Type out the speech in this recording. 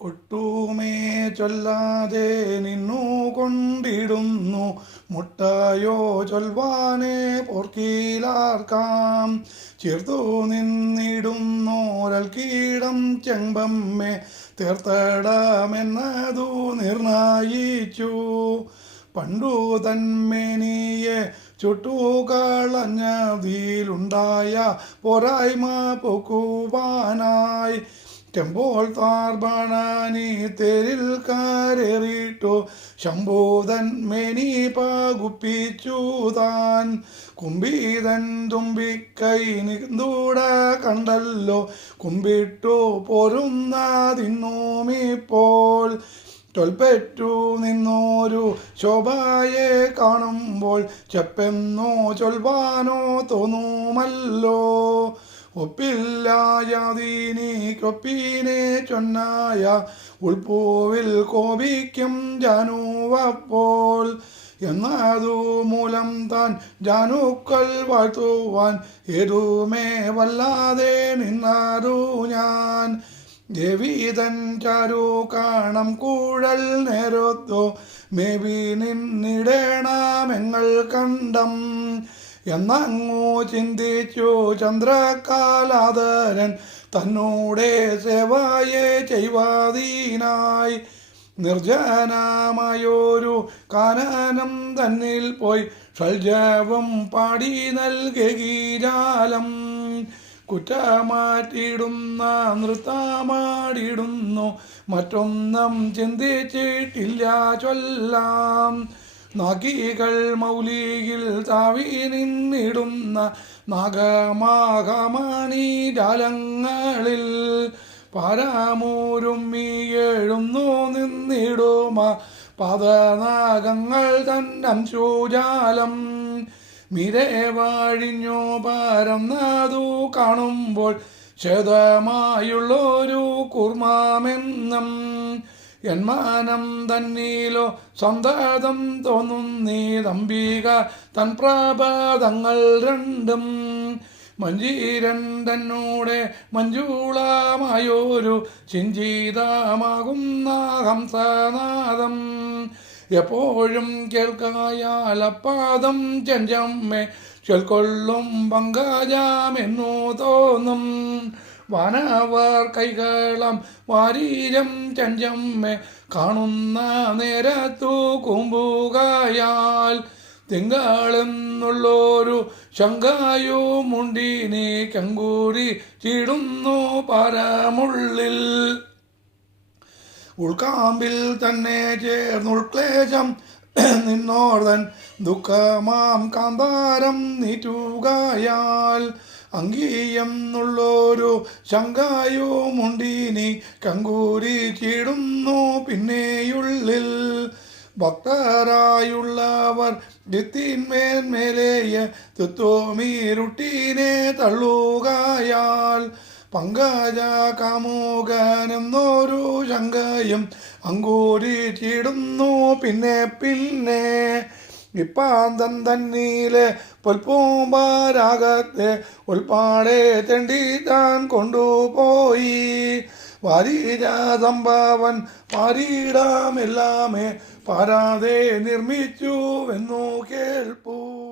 ഒട്ടുമേ ചൊല്ലാതെ നിന്നു കൊണ്ടിടുന്നു. മുട്ടായോ ചൊൽവാനെ പോർക്കീലാർക്കാം. ചേർത്തു നിന്നിടുന്നോരൽ കീടം ചെമ്പമ്മെ തീർത്തടമെന്നതു നിർണയിച്ചു. പണ്ടു തന്മേനിയെ ചുട്ടുകളഞ്ഞതിലുണ്ടായ പോരായ്മ പൊക്കുവാനായി ടെമ്പോൾ താർബണാനി തെരിൽ കരേറിട്ടു ശംഭൂതൻ മേനി പാകുപ്പിച്ചു താൻ. കുമ്പീതൻ തുമ്പിക്കൈ നിന്തൂട കണ്ടല്ലോ. കുമ്പിട്ടു പോരുന്നതിന്നോമിപ്പോൾ ചൊൽപ്പറ്റു നിന്നോരു ശോഭയെ കാണുമ്പോൾ ചെപ്പെന്നോ ചൊൽവാനോ തോന്നുമല്ലോ. ഒപ്പില്ലായതീനിക്കൊപ്പീനെ ചൊന്നായ ഉൾപ്പൂവിൽ കോപിക്കും ജാനുവപ്പോൾ. എന്നതു മൂലം താൻ ജാനുക്കൾ വാഴ്ത്തുവാൻ ഏതുമേ വല്ലാതെ നിന്നതു ഞാൻ. ദേവീതൻ ചാരു കാണം കൂഴൽ നേരത്തോ മേബി നിന്നിടേണമെങ്ങൾ കണ്ടം. എന്നങ്ങു ചിന്തിച്ചു ചന്ദ്രകാലാദരൻ തന്നോടെ സേവായെ ചെയ്വാതീനായി. നിർജനമായൊരു കാനനം തന്നിൽ പോയി ഷൽജവം പാടി നൽകീരാലം കുറ്റമാറ്റിടുന്ന നൃത്തമാടിടുന്നു. മറ്റൊന്നും ചിന്തിച്ചിട്ടില്ല ചൊല്ലാം. നാഗികൾ മൗലിയിൽ താവി നിന്നിടുന്ന നാഗമാകമാണി ജാലങ്ങളിൽ എഴുന്നു നിന്നിടുമ പദനാഗങ്ങൾ തന്നം ശൂജാലം മിരെ വാഴിഞ്ഞോ പരന്നതു കാണുമ്പോൾ ക്ഷതമായുള്ളൊരു കുർമാമെന്നും. എന്മാനം തന്നീലോ സ്വന്തം തോന്നുന്നീ തമ്പിക തൻ പ്രഭാതങ്ങൾ രണ്ടും. മഞ്ജീരൻ തന്നൂടെ മഞ്ജൂളമായൊരു ചിഞ്ചിതമാകുന്ന ഹംസനാദം. എപ്പോഴും കേൾക്കായാലപ്പാദം ചെഞ്ചമ്മേ ചൊൽക്കൊള്ളും പങ്കാജാമെന്നു തോന്നും. വാനവർ കൈകളം വാരീരം ചഞ്ചമ്മെ കാണുന്ന നേരത്തു കുമ്പുകയാൽ തിങ്കളെന്നുള്ളൊരു ശങ്കായുമുണ്ടിനെ കങ്കൂരി ചിടുന്നു പരമുള്ളിൽ. ഉൾക്കാമ്പിൽ തന്നെ ചേർന്നുൾക്ലേശം നിന്നോർതൻ ദുഃഖമാം കാന്താരം നീറ്റുകയാൽ അങ്കീയെന്നുള്ളൊരു ശങ്കായുമുണ്ടിനി കങ്കൂരി ചീടുന്നു പിന്നെയുള്ളിൽ. ഭക്തരായുള്ളവർ ഭിത്തിന്മേന്മേലേയ തുത്തോമീരുട്ടീനെ തള്ളുകയാൽ. പങ്കജ കാമുകനെന്നൊരു ശങ്കയും അങ്കൂരി ചീടുന്നു പിന്നെ പിന്നെ ഇപ്പാന്തം തന്നീലെ പൊൽപ്പൂമ്പാരാഗത്തെ ഉൾപ്പാടെ തെണ്ടി താൻ കൊണ്ടുപോയി. വാരീരാസംഭാവൻ പാരീടാമെല്ലാമേ പാരാതെ നിർമ്മിച്ചുവെന്നു കേൾപ്പൂ.